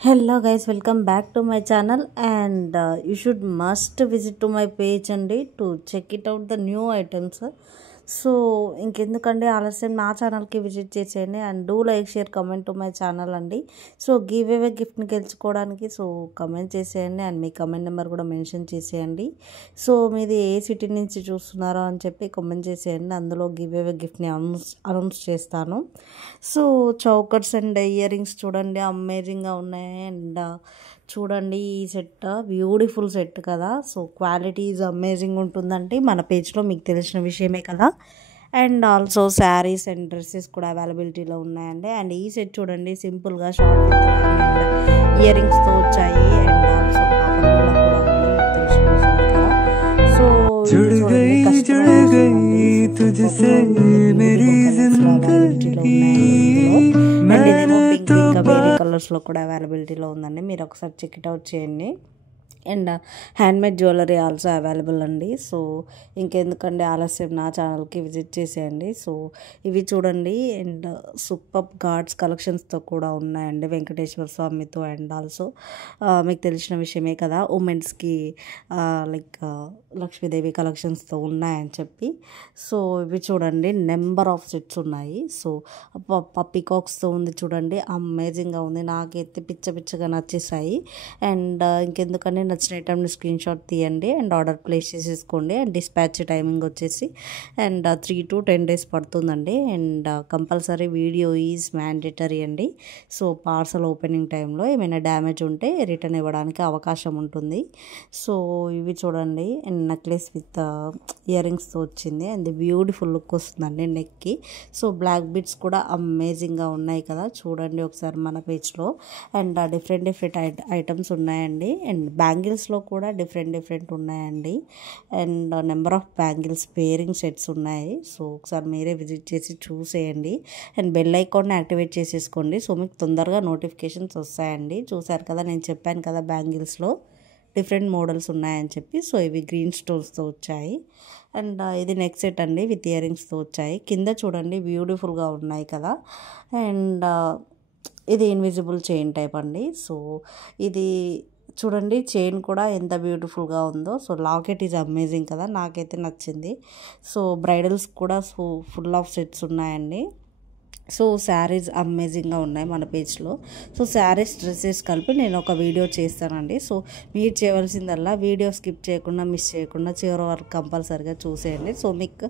Hello guys, welcome back to my channel and you should must visit to my page and to check it out the new items. So ఇంకెందుకంటే ఆలస్యం నా ఛానల్కి visit చేసేయండి and do like share comment to my channel అండి. So give away గిఫ్ట్ని గెలుచుకోవడానికి so comment చేసేయండి and మీ కమెంట్ నెంబర్ కూడా మెన్షన్ చేసేయండి. సో మీది ఏ సిటీ నుంచి చూస్తున్నారో అని చెప్పి కమెంట్ చేసేయండి, అందులో గివ్ అవే గిఫ్ట్ని అనౌన్స్ చేస్తాను. So chokers and ear rings చూడండి అమేజింగ్గా ఉన్నాయి అండ్ చూడండి ఈ సెట్ బ్యూటిఫుల్ సెట్ కదా. సో క్వాలిటీ ఈజ్ అమేజింగ్ ఉంటుందంటే మన పేజ్లో మీకు తెలిసిన విషయమే కదా. And also saris and dresses కూడా అవైలబిలిటీలో ఉన్నాయండి. అండ్ ఈ సెట్ చూడండి సింపుల్గా షార్ట్ విత్ అండ్ ఇయర్ రింగ్స్తో వచ్చాయి అండ్ ఆల్సో సో ఇంకా వేరే కలర్స్లో కూడా అవైలబిలిటీలో ఉందండి, మీరు ఒకసారి చెక్ ఇట్ అవుట్ చేయండి. And handmade jewellery also available అండి. సో ఇంకెందుకండి ఆలస్యం నా ఛానల్కి విజిట్ చేసేయండి. సో ఇవి చూడండి అండ్ సూపర్ గార్డ్స్ కలెక్షన్స్తో కూడా ఉన్నాయండి వెంకటేశ్వర స్వామితో అండ్ ఆల్సో మీకు తెలిసిన విషయమే కదా ఉమెన్స్కి లైక్ లక్ష్మీదేవి కలెక్షన్స్తో ఉన్నాయని చెప్పి. సో ఇవి చూడండి నెంబర్ ఆఫ్ సెట్స్ ఉన్నాయి. సో పీకాక్స్తో ఉంది చూడండి అమేజింగ్గా ఉంది, నాకైతే పిచ్చగా నచ్చేసాయి. అండ్ ఇంకెందుకని నచ్చిన ఐటమ్ని స్క్రీన్ షాట్ తీయండి అండ్ ఆర్డర్ ప్లేస్ చేసేసుకోండి. అండ్ డిస్పాచ్ టైమింగ్ వచ్చేసి అండ్ 3 to 10 days పడుతుందండి. And compulsory video is mandatory అండి. సో పార్సల్ ఓపెనింగ్ టైంలో ఏమైనా డ్యామేజ్ ఉంటే రిటర్న్ ఇవ్వడానికి అవకాశం ఉంటుంది. సో ఇవి చూడండి అండ్ నెక్లెస్ విత్ ఇయర్ రింగ్స్తో వచ్చింది అండ్ బ్యూటిఫుల్ లుక్ వస్తుందండి నెక్కి. సో బ్లాక్ బీడ్స్ కూడా అమేజింగ్గా ఉన్నాయి కదా, చూడండి ఒకసారి మన పేజ్లో. అండ్ డిఫరెంట్ ఐటమ్స్ ఉన్నాయండి. అండ్ బ్యాంగిల్స్లో కూడా డిఫరెంట్ ఉన్నాయండి. And number of bangles pairing sets ఉన్నాయి. సో ఒకసారి మీరే విజిట్ చేసి చూసేయండి అండ్ బెల్ ఐకాన్ని యాక్టివేట్ చేసేసుకోండి. సో మీకు తొందరగా నోటిఫికేషన్స్ వస్తాయండి. చూసారు కదా, నేను చెప్పాను కదా బ్యాంగిల్స్లో డిఫరెంట్ మోడల్స్ ఉన్నాయని చెప్పి. సో ఇవి గ్రీన్ స్టోన్స్తో వచ్చాయి అండ్ ఇది నెక్స్ట్ సెట్ అండి విత్ ఇయర్ రింగ్స్తో వచ్చాయి. కింద చూడండి బ్యూటిఫుల్గా ఉన్నాయి కదా. అండ్ ఇది ఇన్విజిబుల్ చైన్ టైప్ అండి. సో ఇది చూడండి చైన్ కూడా ఎంత బ్యూటిఫుల్గా ఉందో. సో లాకెట్ ఈజ్ అమేజింగ్ కదా, నాకైతే నచ్చింది. సో బ్రైడల్స్ కూడా ఫుల్ ఆఫ్ సెట్స్ ఉన్నాయండి. సో శారీస్ అమేజింగ్గా ఉన్నాయి మన పేజ్లో. సో శారీస్ డ్రెస్సెస్ కలిపి నేను ఒక వీడియో చేస్తానండి. సో మీరు చేయవలసిందల్లా వీడియో స్కిప్ చేయకుండా మిస్ చేయకుండా చివరి వరకు కంపల్సరీగా చూసేయండి. సో మీకు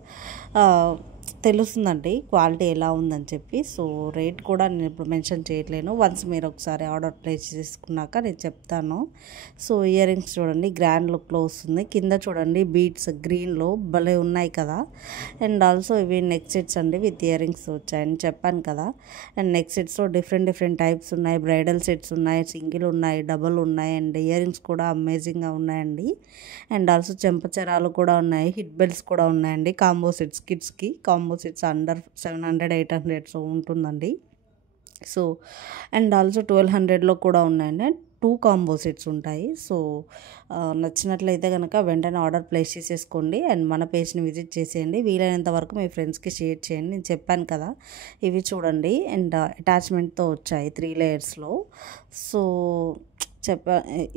తెలుస్తుందండి క్వాలిటీ ఎలా ఉందని చెప్పి. సో రేట్ కూడా నేను ఇప్పుడు మెన్షన్ చేయట్లేను, వన్స్ మీరు ఒకసారి ఆర్డర్ ప్లేస్ చేసుకున్నాక నేను చెప్తాను. సో ఇయర్ రింగ్స్ చూడండి గ్రాండ్ లుక్లో వస్తుంది. కింద చూడండి బీడ్స్ గ్రీన్లో భలే ఉన్నాయి కదా. అండ్ ఆల్సో ఇవి నెక్ సెట్స్ అండి విత్ ఇయర్ రింగ్స్ వచ్చాయని చెప్పాను కదా. అండ్ నెక్ సెట్స్లో డిఫరెంట్ టైప్స్ ఉన్నాయి, బ్రైడల్ సెట్స్ ఉన్నాయి, సింగిల్ ఉన్నాయి, డబుల్ ఉన్నాయి అండ్ ఇయర్ రింగ్స్ కూడా అమేజింగ్గా ఉన్నాయండి. అండ్ ఆల్సో చెంపచరాలు కూడా ఉన్నాయి, హిట్ బెల్ట్స్ కూడా ఉన్నాయండి. కాంబో సెట్స్ కిడ్స్కి కాంబో సెట్స్ అండర్ 700-800 సో ఉంటుందండి. సో అండ్ ఆల్సో 1200లో కూడా ఉన్నాయండి. 2 కాంబో సెట్స్ ఉంటాయి. సో నచ్చినట్లయితే కనుక వెంటనే ఆర్డర్ ప్లేస్ చేసేసుకోండి అండ్ మన పేజ్ని విజిట్ చేసేయండి. వీలైనంత వరకు మీ ఫ్రెండ్స్కి షేర్ చేయండి. నేను చెప్పాను కదా ఇవి చూడండి అండ్ అటాచ్మెంట్తో వచ్చాయి 3 layers. సో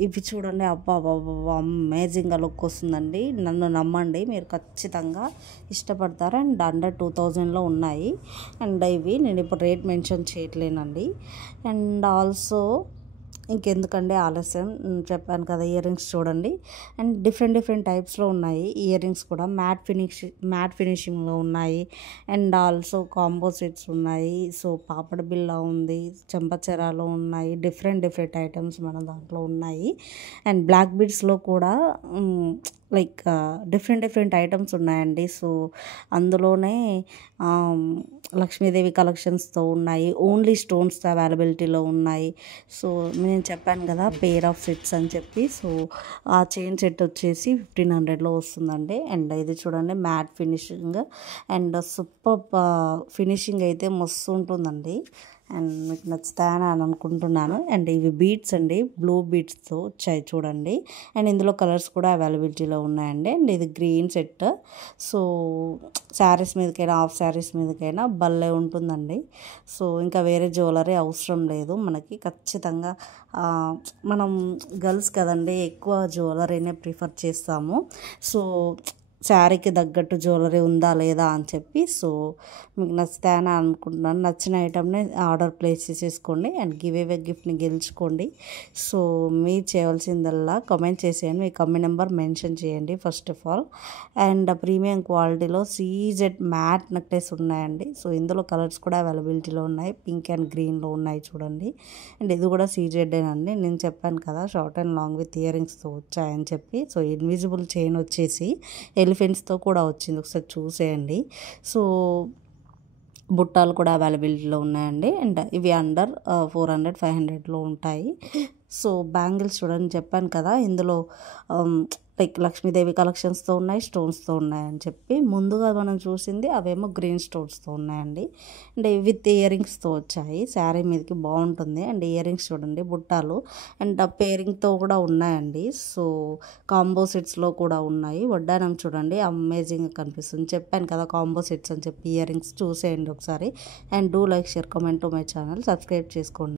ఇవి చూడండి అబ్బా అమేజింగ్గా లుక్ వస్తుందండి, నన్ను నమ్మండి మీరు ఖచ్చితంగా ఇష్టపడతారు. అండ్ అండర్ 2000లో ఉన్నాయి అండ్ ఇవి నేను ఇప్పుడు రేట్ మెన్షన్ చేయట్లేనండి. అండ్ ఆల్సో ఇంకెందుకంటే ఆలస్యం చెప్పాను కదా ఇయర్ రింగ్స్ చూడండి అండ్ డిఫరెంట్ టైప్స్లో ఉన్నాయి. ఇయర్ రింగ్స్ కూడా మ్యాట్ ఫినిషింగ్లో ఉన్నాయి అండ్ ఆల్సో కాంబో సెట్స్ ఉన్నాయి. సో పాపడ బిళ్ళ ఉంది, చెంపచెరాలు ఉన్నాయి, డిఫరెంట్ ఐటమ్స్ మన దాంట్లో ఉన్నాయి. అండ్ బ్లాక్ బీడ్స్లో కూడా లైక్ డిఫరెంట్ ఐటమ్స్ ఉన్నాయండి. సో అందులోనే లక్ష్మీదేవి కలెక్షన్స్తో ఉన్నాయి, ఓన్లీ స్టోన్స్తో అవైలబిలిటీలో ఉన్నాయి. సో నేను చెప్పాను కదా పేర్ ఆఫ్ సెట్స్ అని చెప్పి. సో ఆ చైన్ సెట్ వచ్చేసి 1500లో వస్తుందండి. అండ్ ఇది చూడండి matte finishing and super finishing అయితే మస్తు ఉంటుందండి. అండ్ మీకు నచ్చుతాయని అని అనుకుంటున్నాను. అండ్ ఇవి బీడ్స్ అండి, బ్లూ బీడ్స్తో వచ్చాయి చూడండి. అండ్ ఇందులో కలర్స్ కూడా అవైలబిలిటీలో ఉన్నాయండి. అండ్ ఇది గ్రీన్ సెట్. సో శారీస్ మీదకైనా హాఫ్ శారీస్ మీదకైనా భలే ఉంటుందండి. సో ఇంకా వేరే జ్యువెలరీ అవసరం లేదు మనకి. ఖచ్చితంగా మనం గర్ల్స్ కదండి, ఎక్కువ జ్యువెలరీనే ప్రిఫర్ చేస్తాము. సో శారీకి తగ్గట్టు జ్యువెలరీ ఉందా లేదా అని చెప్పి, సో మీకు నచ్చుతాయని అనుకుంటున్నాను. నచ్చిన ఐటమ్ని ఆర్డర్ ప్లేస్ చేసేసుకోండి అండ్ గివ్ అవే గిఫ్ట్ని గెలుచుకోండి. సో మీరు చేయవలసిందల్లా కామెంట్ చేసేయండి, మీ కమ్మి నెంబర్ మెన్షన్ చేయండి first of all. And premium క్వాలిటీలో సీజెడ్ మ్యాట్ నెక్లెస్ ఉన్నాయండి. సో ఇందులో కలర్స్ కూడా అవైలబిలిటీలో ఉన్నాయి, పింక్ అండ్ గ్రీన్లో ఉన్నాయి చూడండి. అండ్ ఇది కూడా సీజెడ్డేనండి. నేను చెప్పాను కదా షార్ట్ అండ్ లాంగ్ విత్ ఇయర్ రింగ్స్తో వచ్చాయని చెప్పి. సో ఇన్విజిబుల్ చైన్ వచ్చేసి ఎలిఫెంట్స్తో కూడా వచ్చింది, ఒకసారి చూసేయండి. సో బుట్టాలు కూడా అవైలబిలిటీలో ఉన్నాయండి. అండ్ ఇవి అండర్ 400-500లో ఉంటాయి. సో బ్యాంగిల్స్ చూడండి, చెప్పాను కదా ఇందులో లైక్ లక్ష్మీదేవి కలెక్షన్స్తో ఉన్నాయి, స్టోన్స్తో ఉన్నాయని చెప్పి. ముందుగా మనం చూసింది అవేమో గ్రీన్ స్టోన్స్తో ఉన్నాయండి. అండ్ విత్ ఇయర్ రింగ్స్తో వచ్చాయి, శారీ మీదకి బాగుంటుంది. అండ్ ఇయర్ రింగ్స్ చూడండి, బుట్టాలు అండ్ పేరింగ్తో కూడా ఉన్నాయండి. సో కాంబో సెట్స్లో కూడా ఉన్నాయి. వడ్డానం చూడండి, అమేజింగ్గా కనిపిస్తుంది. చెప్పాను కదా కాంబో సెట్స్ అని చెప్పి. ఇయర్ రింగ్స్ చూసేయండి ఒకసారి. And do like, share, comment to my channel, subscribe చేసుకోండి.